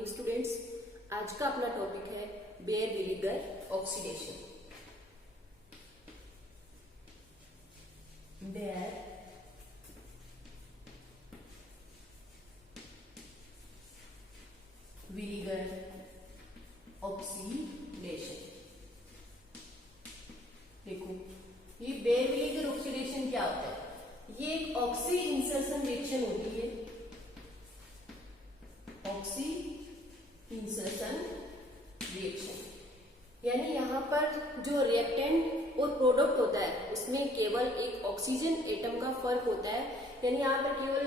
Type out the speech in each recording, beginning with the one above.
Morning students. आज का अपना टॉपिक है beer vinegar oxidation. Beer vinegar oxidation. देखो ये बेयर विनेगर ऑक्सीडेशन क्या होता है? ये एक ऑक्सी इंसर्शन रिएक्शन होती है। ऑक्सी इंसर्शन रिएक्शन यानी यहाँ पर जो रिएक्टेंट और प्रोडक्ट होता है उसमें केवल एक ऑक्सीजन एटम का फर्क होता है। यानी यहाँ पर केवल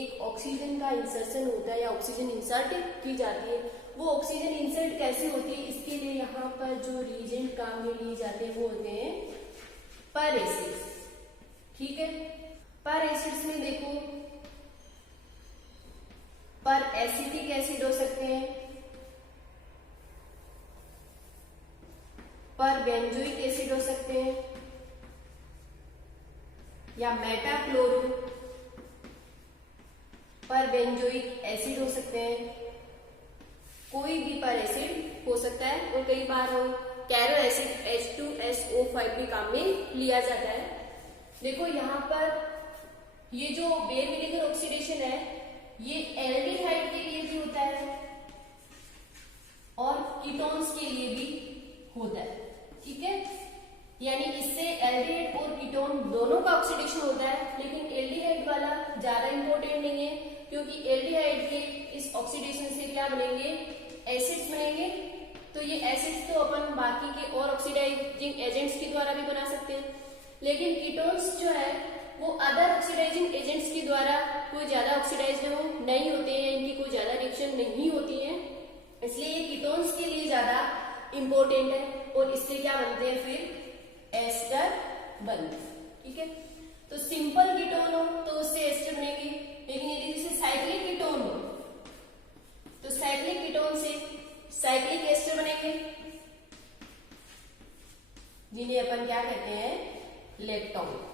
एक ऑक्सीजन का इंसर्शन होता है या ऑक्सीजन इंसर्ट की जाती है। वो ऑक्सीजन इंसर्ट कैसे होती है, इसके लिए यहाँ पर जो रिएजेंट काम में लिए जाते हैं वो होते हैं पर एसिड्स। ठीक है, पर एसिड्स में देखो पर एसिटिक एसिड हो सकते हैं, पर बेंजोइक एसिड हो सकते हैं, या मेटाक्लोरो पर बेंजोइक एसिड हो सकते हैं। कोई भी पर एसिड हो सकता है और कई बार कैरो एसिड H2SO5 भी काम में लिया जाता है। देखो यहाँ पर ये जो बेयर विनेगर ऑक्सीडेशन है ये एल्डिहाइड के लिए भी होता है और कीटोन्स के लिए भी होता है। ठीक है, यानी इससे एल्डिहाइड और कीटोन दोनों का ऑक्सीडेशन होता है, लेकिन एल्डिहाइड वाला ज्यादा इंपॉर्टेंट नहीं है क्योंकि एल्डिहाइड के इस ऑक्सीडेशन से क्या बनेंगे, एसिड्स बनेंगे। तो ये एसिड्स तो अपन बाकी के और ऑक्सीडाइजिंग एजेंट्स के द्वारा भी बना सकते हैं, लेकिन कीटोन्स जो है वो अदर ऑक्सीडाइजिंग एजेंट्स के द्वारा कोई ज्यादा ऑक्सीडाइज नहीं होते हैं, इनकी कोई ज्यादा रिएक्शन नहीं होती है, इसलिए ये कीटोन्स के लिए ज्यादा इंपॉर्टेंट है और इससे क्या बनते हैं, फिर एस्टर बनते हैं। ठीक है, तो सिंपल कीटोन हो तो उससे एस्टर बनेंगे, लेकिन यदि जैसे साइक्लिक कीटोन हो तो साइक्लिक कीटोन से साइक्लिक एस्टर बनेंगे, जिन्हें अपन क्या कहते हैं, लेक्टोन।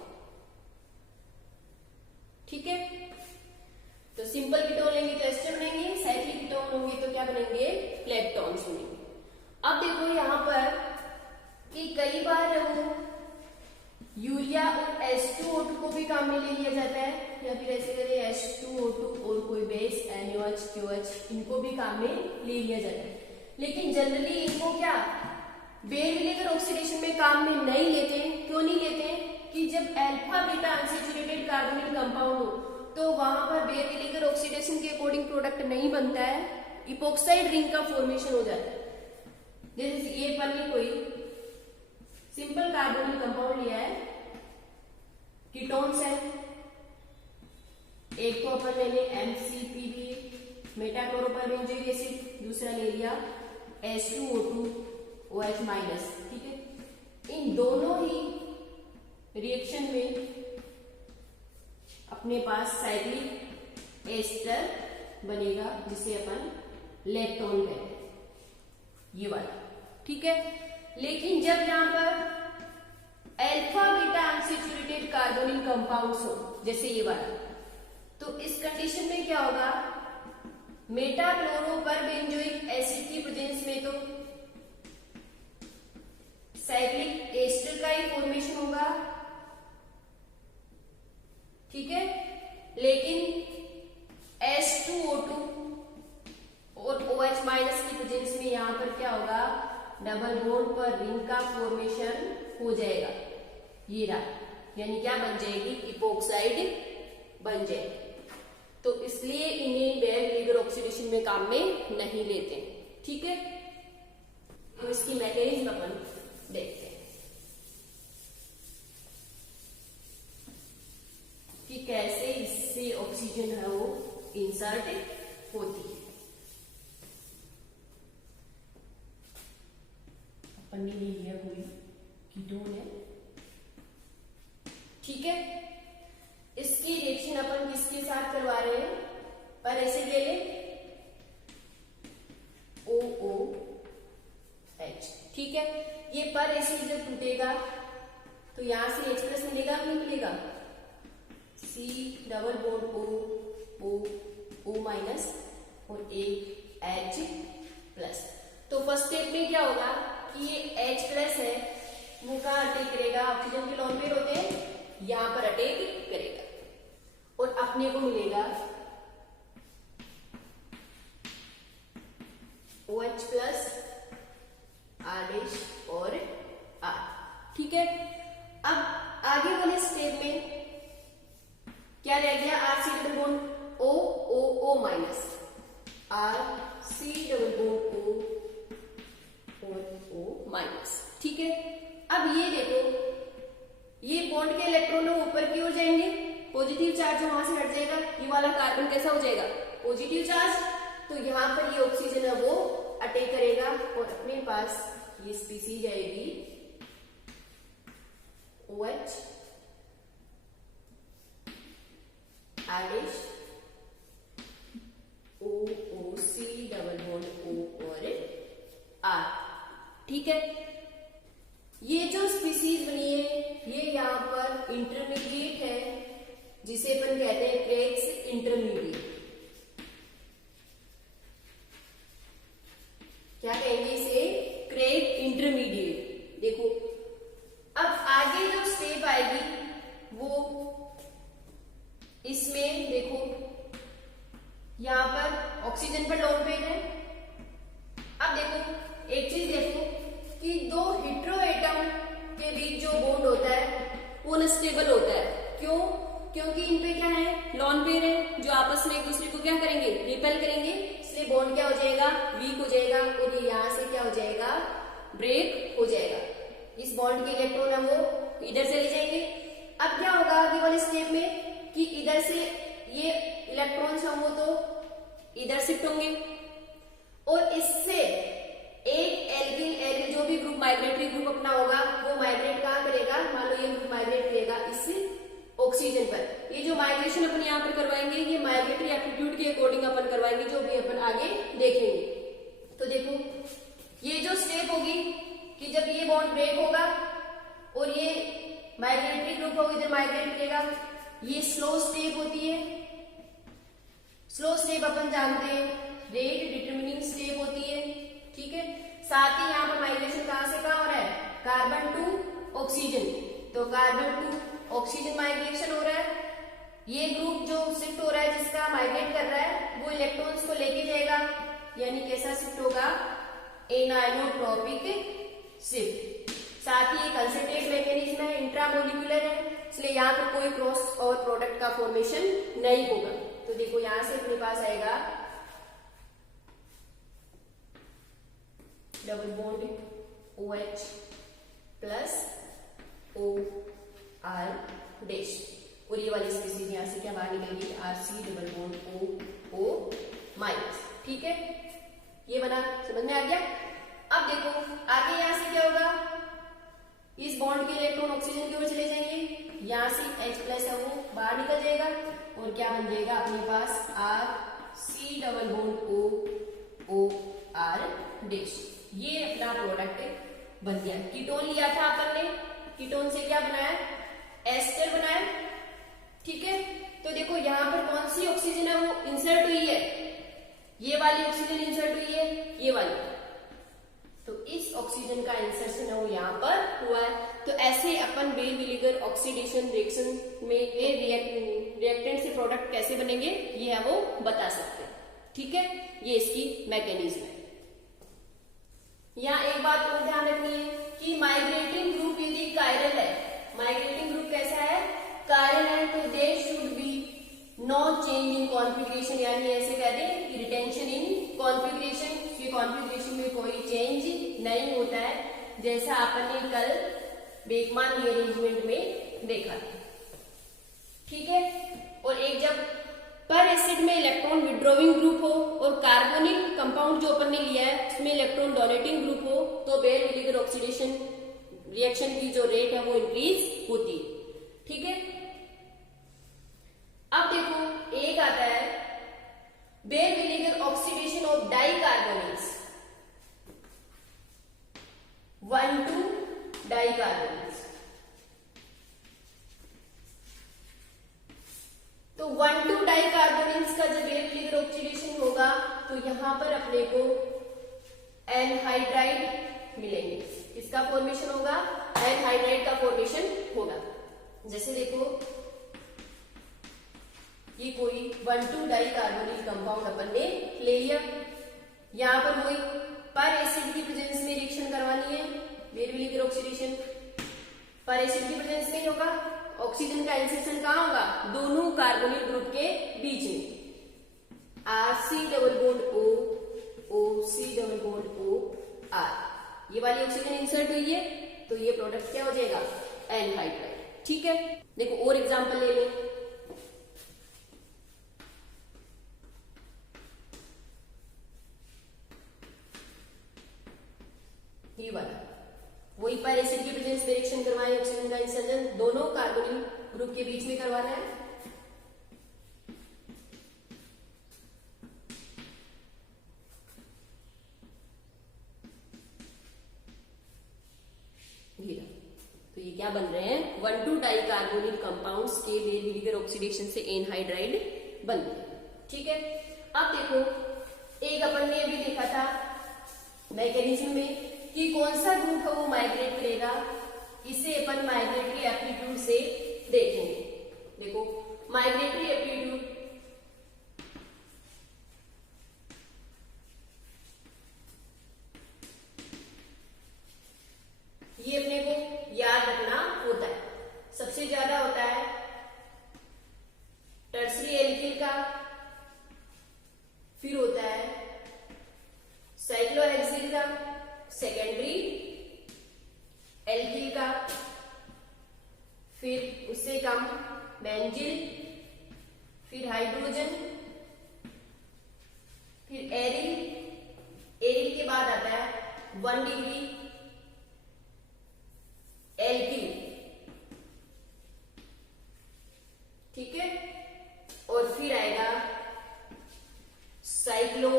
ठीक है, तो सिंपल कीटोन लेंगे तो एस्टर बनेंगे, साइक्लिक कीटोन होंगे तो क्या बनेंगे, लेक्टोन्स बनेंगे। अब देखो यहाँ पर कि कई बार यूरिया और H2O2 को भी काम में ले लिया जाता है, या फिर ऐसे करें H2O2 और कोई बेस NaOH QH इनको भी काम में ले लिया जाता है, लेकिन जनरली इनको क्या बेयर विनेगर ऑक्सीडेशन में काम में नहीं लेते। क्यों नहीं लेते? कि जब alpha beta unsaturated carbonyl compound हो तो वहां पर बेयर विनेगर ऑक्सीडेशन के अकॉर्डिंग प्रोडक्ट नहीं बनता है, इपोक्साइड रिंग का फॉर्मेशन हो जाता है। जैसे ये अपन ने कोई सिंपल कार्बोनिल कंपाउंड लिया है, कीटोन्स है, एक तो अपन ले लिया MCPB मेटाक्लोरोपेरबेंजोइक एसिड, दूसरा ले लिया H2O2 OH माइनस। ठीक है, इन दोनों ही रिएक्शन में अपने पास साइक्लिक एस्टर बनेगा जिसे अपन लेक्टोन कहते हैं, ये वाला। ठीक है, लेकिन जब यहां पर alpha beta unsaturated carbonyl compounds हो जैसे ये वाला, तो इस कंडीशन में क्या होगा, मेटाक्लोरोपेरबेंजोइक एसिड की प्रेजेंस में तो साइक्लिक एस्टर का ही फॉर्मेशन होगा। ठीक है, लेकिन H2O2 और OH माइनस की प्रेजेंस में यहां पर क्या होगा, डबल बॉन्ड पर रिंग का फॉर्मेशन हो जाएगा, ये रहा, यानी क्या बन जाएगी, इपोक्साइड बन जाएगी। तो इसलिए इन्हें बेयर विनेगर ऑक्सीडेशन में काम में नहीं लेते। ठीक है, तो इसकी मैकेनिज्म अपन देखते हैं कि कैसे इससे ऑक्सीजन है वो इंसर्ट होती है। अपन ने ले लिया कोई कीटोन है, ठीक है, इसकी रिएक्शन अपन किसके साथ करवा रहे हैं, पर एसिड ले ले OOH। ठीक है, ये पर एसिड जब टूटेगा तो यहां से H प्लस मिलेगा कि नहीं मिलेगा, C double bond O O O minus और एक H प्लस। तो फर्स्ट स्टेप में क्या होगा कि ये H प्लस है वो कहाँ अटैक करेगा, ऑक्सीजन के लोन पेयर होते हैं यहां पर अटैक करेगा और अपने को मिलेगा OH प्लस R डैश और R। ठीक है, अब आगे वाले स्टेप में क्या रह गया, RC double bond O O O minus, RC double bond O और O माइनस। ठीक है, अब ये देखो ये बॉन्ड के इलेक्ट्रॉन ऊपर की ओर जाएंगे, पॉजिटिव चार्ज वहां से हट जाएगा, ये वाला कार्बन कैसा हो जाएगा पॉजिटिव चार्ज, तो यहाँ पर ये ऑक्सीजन है वो अटैक करेगा और अपने पास ये स्पीसीज आएगी OH R dash OOC double bond O और R। ठीक है, ये जो स्पीसीज बनी है ये यहाँ पर इंटरमीडिएट है जिसे अपन कहते हैं क्रेग्स इंटरमीडिएट। क्या कहेंगे इसे, क्रेग इंटरमीडिएट। देखो अब आगे जो स्टेप आएगी वो इसमें देखो यहां पर ऑक्सीजन पर लोन पेयर है। अब देखो एक चीज देखो कि दो हेटेरो एटम के बीच जो बॉन्ड होता है वो अनस्टेबल होता है। क्यों, क्योंकि इन पे क्या है लोन पेयर है जो आपस में एक दूसरे को क्या करेंगे रिपेल करेंगे, इसलिए बॉन्ड क्या हो जाएगा वीक हो जाएगा और ये यहां से क्या हो जाएगा ब्रेक हो जाएगा। इस बॉन्ड के इलेक्ट्रॉन है वो इधर चले जाएंगे। अब क्या होगा आगे वाले स्टेप में कि इधर से ये इलेक्ट्रॉन्स हम वो तो इधर शिफ्ट होंगे और इससे एक एल्किल एरिल जो भी ग्रुप माइग्रेटरी ग्रुप अपना होगा वो माइग्रेट कहां करेगा, मान लो ये ग्रुप माइग्रेट करेगा इस ऑक्सीजन पर। ये जो माइग्रेशन अपन यहाँ पर करवाएंगे ये माइग्रेटरी एप्टीट्यूड के अकॉर्डिंग अपन करवाएंगे जो भी अपन आगे देखेंगे। तो देखो ये जो स्टेप होगी कि जब ये बॉन्ड ब्रेक होगा और ये माइग्रेटरी ग्रुप होगा इधर माइग्रेट करेगा, ये स्लो स्टेप होती है। स्लो स्टेप अपन जानते हैं रेट डिटरमिनिंग स्टेप होती है। ठीक है, साथ ही यहाँ पर माइग्रेशन कहां से कहां हो रहा है, कार्बन टू ऑक्सीजन, तो कार्बन टू ऑक्सीजन माइग्रेशन हो रहा है। ये ग्रुप जो शिफ्ट हो रहा है जिसका माइग्रेट कर रहा है वो इलेक्ट्रॉन्स को लेके जाएगा, यानी कैसा शिफ्ट होगा एनाइनोट्रॉपिक शिफ्ट। साथ ही कंसंट्रेट मैकेनिज्म है, इंट्रामोलिकुलर है, इसलिए यहाँ पर कोई क्रॉस और प्रोडक्ट का फॉर्मेशन नहीं होगा। तो देखो यहां से अपने पास आएगा double bond OH plus OR dash और ये वाली स्पीसीज यहां से क्या बाहर निकलेगी RC double bond O minus. ठीक है, ये बना, समझ में आ गया। अब देखो आगे यहां से क्या होगा, इस बॉन्ड के इलेक्ट्रॉन ऑक्सीजन की ओर चले जाएंगे, यहां से H प्लस है वो बाहर निकल जाएगा और क्या बन जाएगा अपने पास RC double bond OR dash. ये अपना प्रोडक्ट बन गया। कीटोन लिया था अपन ने, कीटोन से क्या बनाया एस्टर बनाया। ठीक है, तो देखो यहाँ पर कौन सी ऑक्सीजन है वो इंसर्ट हुई है, ये वाली ऑक्सीजन इंसर्ट हुई है, ये वाली, तो इस ऑक्सीजन का इंसर्शन है वो यहाँ पर हुआ है। तो ऐसे अपन बेल विनेगर ऑक्सीडेशन रिएक्शन में रिएक्टेंट से प्रोडक्ट कैसे बनेंगे ये है वो बता सकते हैं। ठीक है, ये इसकी मैकेनिज्म है। यहाँ एक बात और ध्यान रखनी है कि माइग्रेटिंग ग्रुप यदि कायरल है, माइग्रेटिंग ग्रुप कैसा है कायरल है, तो there should be no change in configuration, यानी ऐसे कहते हैं कि रिटेंशन इन कॉन्फ़िगरेशन, ये कॉन्फ़िगरेशन में कोई चेंज नहीं होता है जैसा अपन ने कल बेकमान रीअरेंजमेंट में देखा था। ठीक है, और एक जब पर एसिड में इलेक्ट्रॉन विड्रॉइंग ग्रुप हो और कार्बोनिक कंपाउंड जो अपन ने लिया है उसमें इलेक्ट्रॉन डोनेटिंग ग्रुप हो तो बेल विनेगर ऑक्सीडेशन रिएक्शन की जो रेट है वो इंक्रीज होती है। ठीक है, अब देखो एक आता है बेल विनेगर ऑक्सीडेशन ऑफ डाइकार्बोनेट्स 1,2 डाइकार्बोनेट्स। तो 1,2 डाइकार्बोनेट्स का जब बेल विनेगर ऑक्सीडेशन होगा तो यहां पर अपने को एनहाइड्राइड मिलेंगे। किसका फॉर्मेशन होगा? एनहाइड्राइड का फॉर्मेशन होगा। जैसे देखो ये कोई 1,2 डाइकार्बोनिल कंपाउंड अपन ने ले लिया, यहां पर कोई पर एसिड की प्रेजेंस में रिएक्शन करवानी है, बेरविलीगर ऑक्सीडेशन। पर एसिड की प्रेजेंस में होगा, ऑक्सीजन का इंसर्शन कहां होगा? दोनों कार्बोनिल ग्रुप के बीच में। RC double bond O, OC double bond O, R, ये वाली ऑक्सीजन इंसर्ट हुई है, तो ये प्रोडक्ट क्या हो जाएगा? एनहाइड्राइड। ठीक है, देखो और एग्जांपल ले लें। ये वाला वही पर एसिड की प्रेजेंस में रिएक्शन करवाए, ऑक्सीजन का इंसर्जन दोनों कार्बोनिल ग्रुप के बीच में करवाना है। तो ये क्या बन रहे हैं? 1,2 डाइकार्बोनिल कंपाउंड्स के बेरविलीगर ऑक्सीडेशन से एनहाइड्राइड बन रहे हैं। ठीक है, अब देखो एक अपन ने अभी देखा था मैकेनिज्म में कि कौन सा ग्रुप है वो माइग्रेट करेगा, इसे अपन माइग्रेटरी एप्टीट्यूड से देखेंगे। देखो माइग्रेटरी एप्टीट्यूड ये अपने को याद रखना होता है। सबसे ज्यादा होता है टर्सरी एल्किल का, फिर होता है साइक्लोहेक्सिल का, सेकेंडरी एल्किल का, फिर उससे कम बेंजिल, फिर हाइड्रोजन, फिर एरिल। एरिल के बाद आता है 1 डिग्री एल्किल। ठीक है, और फिर आएगा साइक्लो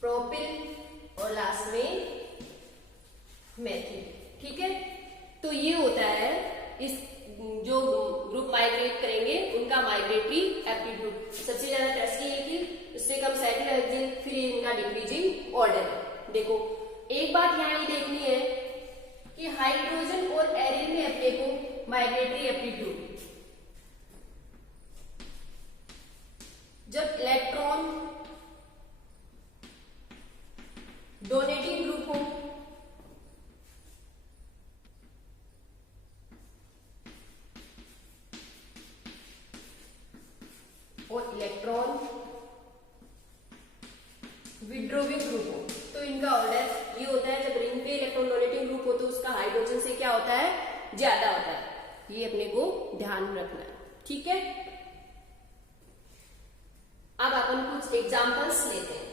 प्रोपिल और लास्ट में मेथिल। ठीक है, तो ये होता है इस जो ग्रुप माइग्रेट करेंगे उनका माइग्रेटरी एप्टीट्यूड। सबसे ज्यादा टर्सरी एल्किल, उससे कम साइक्लोहेक्सिल, फिर इनका डिक्रीजिंग ऑर्डर है। देखो एक बात यहां ये देखनी है कि हाइड्रोजन और एरिल में अपने को माइग्रेटरी एप्टीट्यूड, जब इलेक्ट्रॉन डोनेटिंग ग्रुप हो और इलेक्ट्रॉन विड्रोविंग ग्रुप हो, तो इनका ऑर्डर ये होता है। जब रिंग पे इलेक्ट्रॉन डोनेटिंग ग्रुप हो तो उसका हाइड्रोजन से क्या होता है? ज्यादा होता है। ये अपने को ध्यान रखना है। ठीक है, अब अपन कुछ एग्जांपल्स लेते हैं।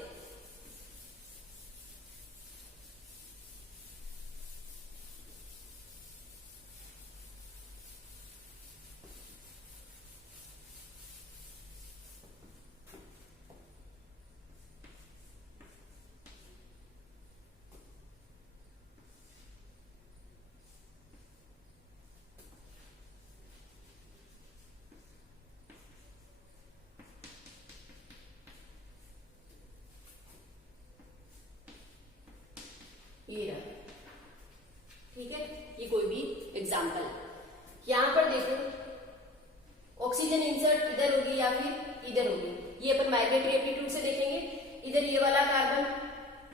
ये रहा, ठीक है, ये कोई भी एग्जाम्पल। यहां पर देखो ऑक्सीजन इंसर्ट इधर होगी या फिर इधर होगी, ये अपन माइग्रेटरी एप्टीट्यूड से देखेंगे। इधर ये वाला कार्बन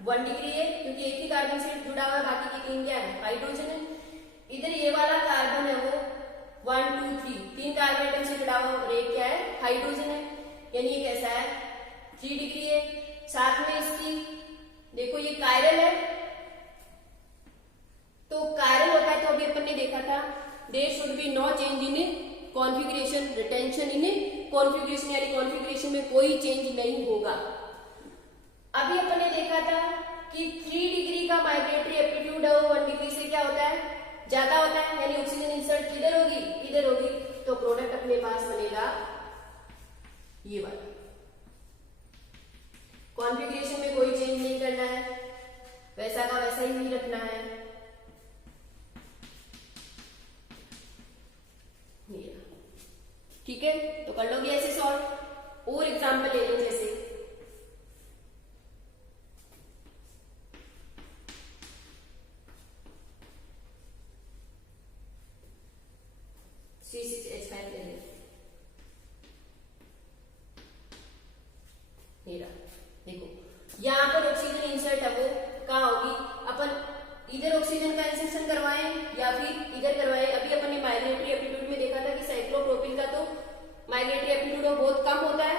1 डिग्री है क्योंकि एक ही कार्बन से जुड़ा हुआ है, बाकी की 3 क्या है? हाइड्रोजन है। इधर ये वाला कार्बन है वो 1 2 3 3 कार्बन एटम से जुड़ा हुआ और एक क्या है? हाइड्रोजन है। यानी ये कैसा है? 3 डिग्री है। साथ में इसकी देखो ये कायरल है, तो कायरल होता है तो अभी अपन ने देखा था there should be no change in configuration, retention in configuration, यानी कॉन्फ़िगरेशन में कोई चेंज नहीं होगा। अभी अपन ने देखा था कि 3 डिग्री का माइग्रेटरी एप्टीट्यूड है वो 1 डिग्री से क्या होता है? ज्यादा होता है। यानी ऑक्सीजन इंसर्ट किधर होगी? इधर होगी, तो प्रोडक्ट अपने पास बनेगा ये वाला। कॉन्फ़िगरेशन में कोई चेंज नहीं करना है, वैसा का वैसा ही रखना है। ठीक है, तो कर लोगे ऐसे सॉल्व। और एग्जांपल ले लो, जैसे ये रहा, देखो यहाँ पर ऑक्सीजन इंसर्ट है वो कहाँ होगी, अपन इधर ऑक्सीजन का इंसर्शन करवाएं या फिर इधर करवाएं। अभी अपन ने माइग्रेटरी एप्टीट्यूड में देखा था कि साइक्लोप्रोपिन का तो माइग्रेटरी एप्टीट्यूड बहुत कम होता है,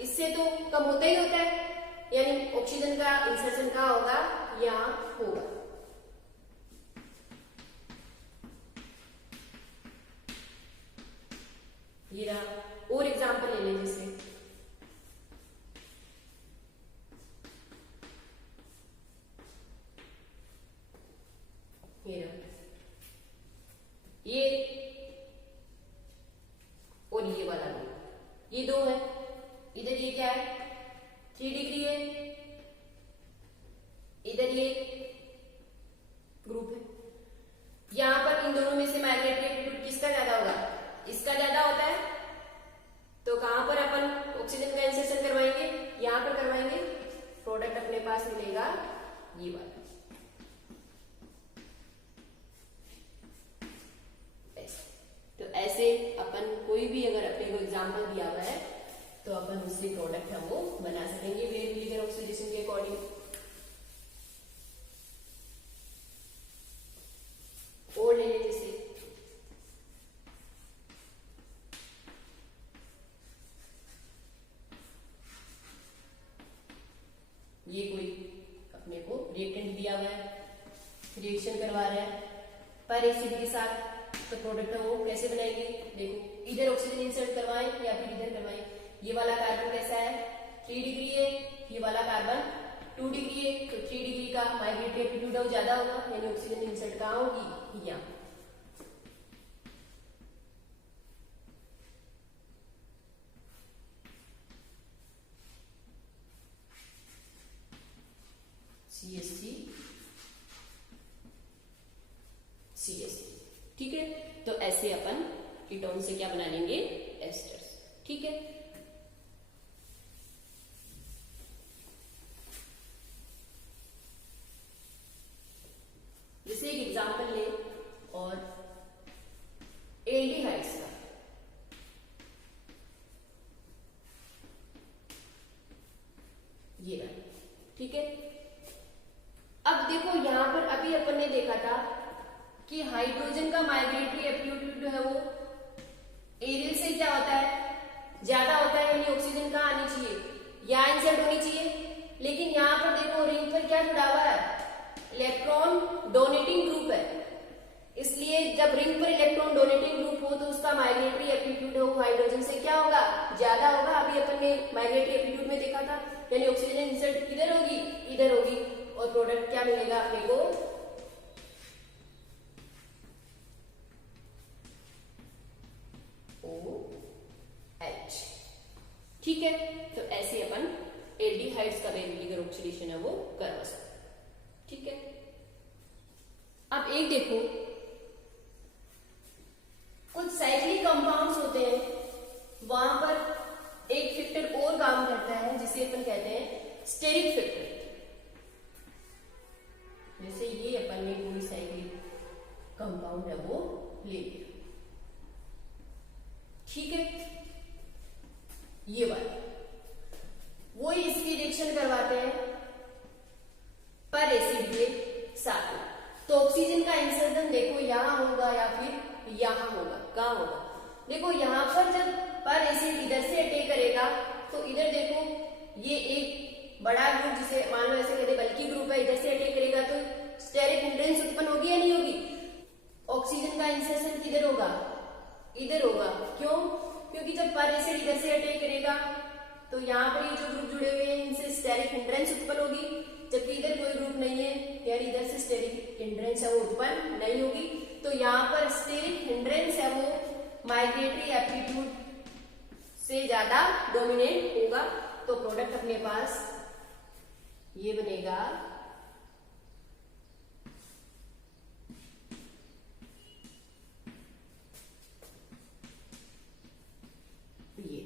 इससे तो कम होता ही होता है, यानी ऑक्सीजन का इंसर्शन कहाँ होगा, यहाँ होगा। ये रहा, और एग्जांपल ले लें जैसे ये और ये वाला भी, ये दो है, इधर ये क्या है 3 डिग्री है, इधर ये ग्रुप है। यहां पर इन दोनों में से माइग्रेटरी एप्टीट्यूड किसका ज्यादा होगा, इसका ज्यादा होता है, तो कहां पर अपन ऑक्सीजन का इंसर्शन करवाएंगे, यहां पर करवाएंगे, प्रोडक्ट अपने पास मिलेगा ये वाला। तो ऐसे अपन कोई भी अगर अपने को एग्जाम्पल दिया हुआ है तो अपन उससे प्रोडक्ट हम वो बना सकेंगे वेव लीगर ऑक्सीडेशन के अकॉर्डिंग। और ले लें जैसे ये कोई अपने को रिएक्टेंट दिया हुआ है, रिएक्शन करवा रहा है पर एसिड के साथ, तो प्रोडक्ट वो कैसे बनाएंगे, देखो इधर ऑक्सीजन इंसर्ट करवाएं या फिर इधर करवाएं। ये वाला कार्बन कैसा है 3 डिग्री है, ये वाला कार्बन 2 डिग्री है, तो 3 डिग्री का माइग्रेटरी एप्टीट्यूड ज्यादा होगा, यानी ऑक्सीजन इंसर्ट कहाँ होगी, यहाँ। CH3 CH3, ठीक है। तो ऐसे अपन कीटोन से क्या बना लेंगे, एस्टर्स, ठीक है। जैसे एक एग्जांपल ले और एल्डिहाइड्स का, ये रहा, ठीक है। अब देखो यहां पर अभी अपन ने देखा था कि हाइड्रोजन का माइग्रेटरी एप्टीट्यूड जो है वो एरियल से क्या होता है, ज्यादा होता है, यानी ऑक्सीजन कहाँ आनी चाहिए, यहाँ इंसर्ट होनी चाहिए। लेकिन यहाँ पर देखो रिंग पर क्या जुड़ा हुआ है, इलेक्ट्रॉन डोनेटिंग ग्रुप है, इसलिए जब रिंग पर इलेक्ट्रॉन डोनेटिंग ग्रुप हो तो उसका माइग्रेटरी एप्टीट्यूड हो हाइड्रोजन से क्या होगा, ज्यादा होगा। अभी अपन ने माइग्रेटरी एप्टीट्यूड में देखा था, यानी ऑक्सीजन इंसर्ट किधर होगी, इधर होगी, और प्रोडक्ट क्या मिलेगा अपने को, OH, ठीक है। तो ऐसे अपन एल्डिहाइड्स का वेव लीगर ऑक्सीडेशन है वो करवा सकते, ठीक है। अब एक देखो कुछ साइक्लिक कंपाउंड्स होते हैं, वहां पर एक फैक्टर और काम करता है जिसे अपन कहते हैं स्टेरिक फैक्टर। जैसे ये अपन ने कोई साइक्लिक कंपाउंड है वो ले लिया, ठीक है, ये वाला वो इसकी रिएक्शन करवाते हैं पर एसिड के साथ। तो ऑक्सीजन का इंसर्शन देखो यहां होगा या फिर यहां होगा, कहां होगा, देखो यहां पर जब पर एसिड इधर से अटैक करेगा तो इधर देखो ये एक बड़ा ग्रुप जिसे मान लो ऐसे कहते बल्कि ग्रुप है, इधर से अटैक करेगा तो स्टेरिक हिंड्रेंस उत्पन्न होगी या नहीं होगी। ऑक्सीजन का इंसर्शन किधर होगा, इधर होगा, क्यों, क्योंकि जब पर एसिड इधर से अटैक करेगा तो यहाँ पर ये जो ग्रुप जुड़े हुए हैं इनसे स्टेरिक हिंड्रेंस उत्पन्न होगी, जबकि इधर कोई ग्रुप नहीं है, यार इधर से स्टेरिक हिंड्रेंस है वो उत्पन्न नहीं होगी। तो यहाँ पर स्टेरिक हिंड्रेंस है वो माइग्रेटरी एप्टीट्यूड से ज्यादा डोमिनेट होगा, तो प्रोडक्ट अपने पास ये बनेगा ये,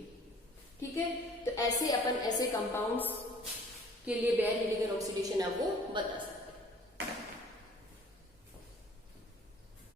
ठीक है। तो ऐसे अपन ऐसे कंपाउंड्स के लिए बेयर लीगर ऑक्सीडेशन